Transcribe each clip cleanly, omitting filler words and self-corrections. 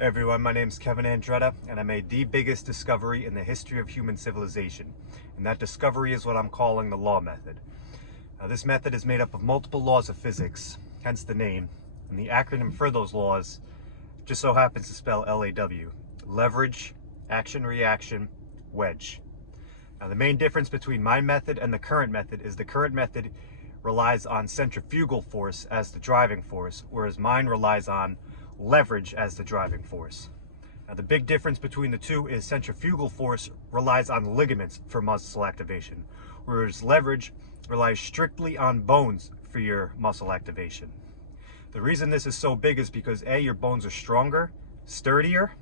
Hey everyone, my name is Kevin Andretta, and I made the biggest discovery in the history of human civilization. And that discovery is what I'm calling the law method. Now, this method is made up of multiple laws of physics, hence the name, and the acronym for those laws just so happens to spell LAW. Leverage, action, reaction, wedge. Now, the main difference between my method and the current method is the current method relies on centrifugal force as the driving force, whereas mine relies on leverage as the driving force. Now, the big difference between the two is centrifugal force relies on ligaments for muscle activation, whereas leverage relies strictly on bones for your muscle activation. The reason this is so big is because A, your bones are stronger, sturdier.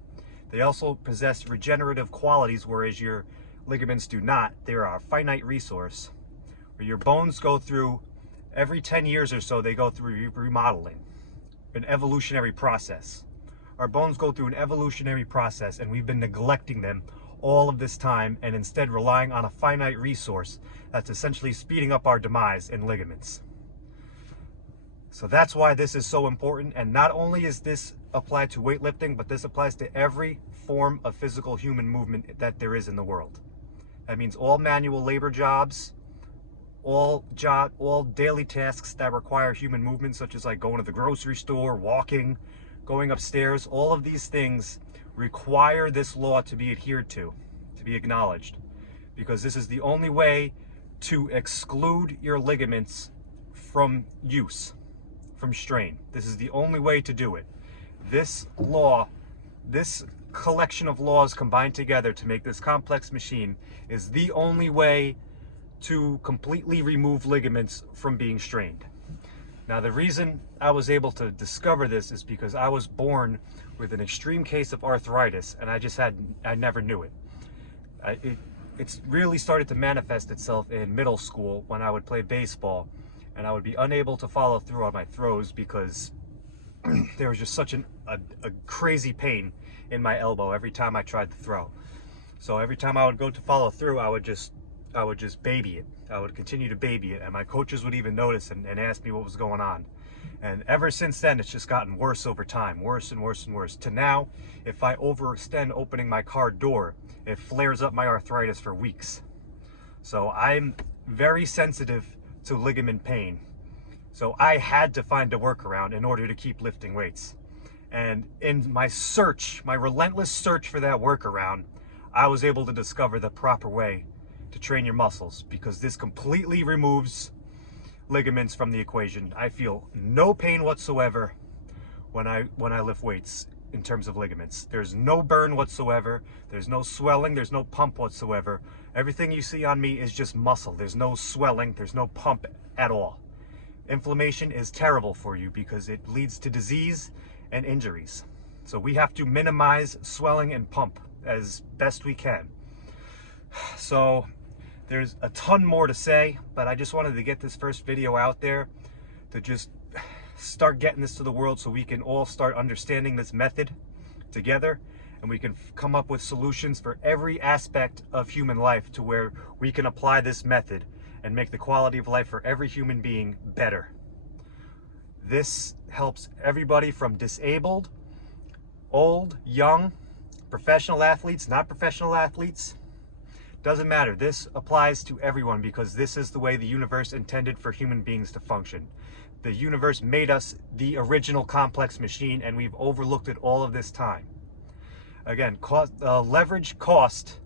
They also possess regenerative qualities, whereas your ligaments do not. They are a finite resource. Where your bones go through, every 10 years or so, they go through remodeling. An evolutionary process. Our bones go through an evolutionary process, and we've been neglecting them all of this time and instead relying on a finite resource that's essentially speeding up our demise in ligaments. So that's why this is so important, and not only is this applied to weightlifting, but this applies to every form of physical human movement that there is in the world. That means all manual labor jobs, all daily tasks that require human movement, such as like going to the grocery store, walking, going upstairs. All of these things require this law to be adhered to be acknowledged, because this is the only way to exclude your ligaments from use, from strain. This is the only way to do it. This law, this collection of laws combined together to make this complex machine, is the only way to completely remove ligaments from being strained. Now, the reason I was able to discover this is because I was born with an extreme case of arthritis, and I never knew it. It's really started to manifest itself in middle school when I would play baseball, and I would be unable to follow through on my throws because there was just such a crazy pain in my elbow every time I tried to throw. So every time I would go to follow through, I would just baby it. I would continue to baby it, and my coaches would even notice and ask me what was going on. And ever since then, it's just gotten worse over time, worse and worse and worse, to now, if I overextend opening my car door, it flares up my arthritis for weeks. So I'm very sensitive to ligament pain. So I had to find a workaround in order to keep lifting weights. And in my search, my relentless search for that workaround, I was able to discover the proper way to train your muscles, because this completely removes ligaments from the equation. I feel no pain whatsoever when I lift weights in terms of ligaments. There's no burn whatsoever. There's no swelling. There's no pump whatsoever. Everything you see on me is just muscle. There's no swelling. There's no pump at all. Inflammation is terrible for you because it leads to disease and injuries. So we have to minimize swelling and pump as best we can. So there's a ton more to say, but I just wanted to get this first video out there to just start getting this to the world so we can all start understanding this method together, and we can come up with solutions for every aspect of human life to where we can apply this method and make the quality of life for every human being better. This helps everybody from disabled, old, young, professional athletes, not professional athletes. Doesn't matter. This applies to everyone because this is the way the universe intended for human beings to function. The universe made us the original complex machine, and we've overlooked it all of this time. Again, leverage cost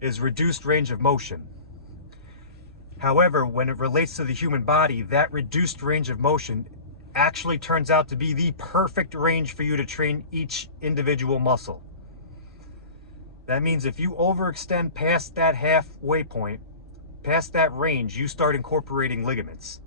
is reduced range of motion. However, when it relates to the human body, that reduced range of motion actually turns out to be the perfect range for you to train each individual muscle. That means if you overextend past that halfway point, past that range, you start incorporating ligaments.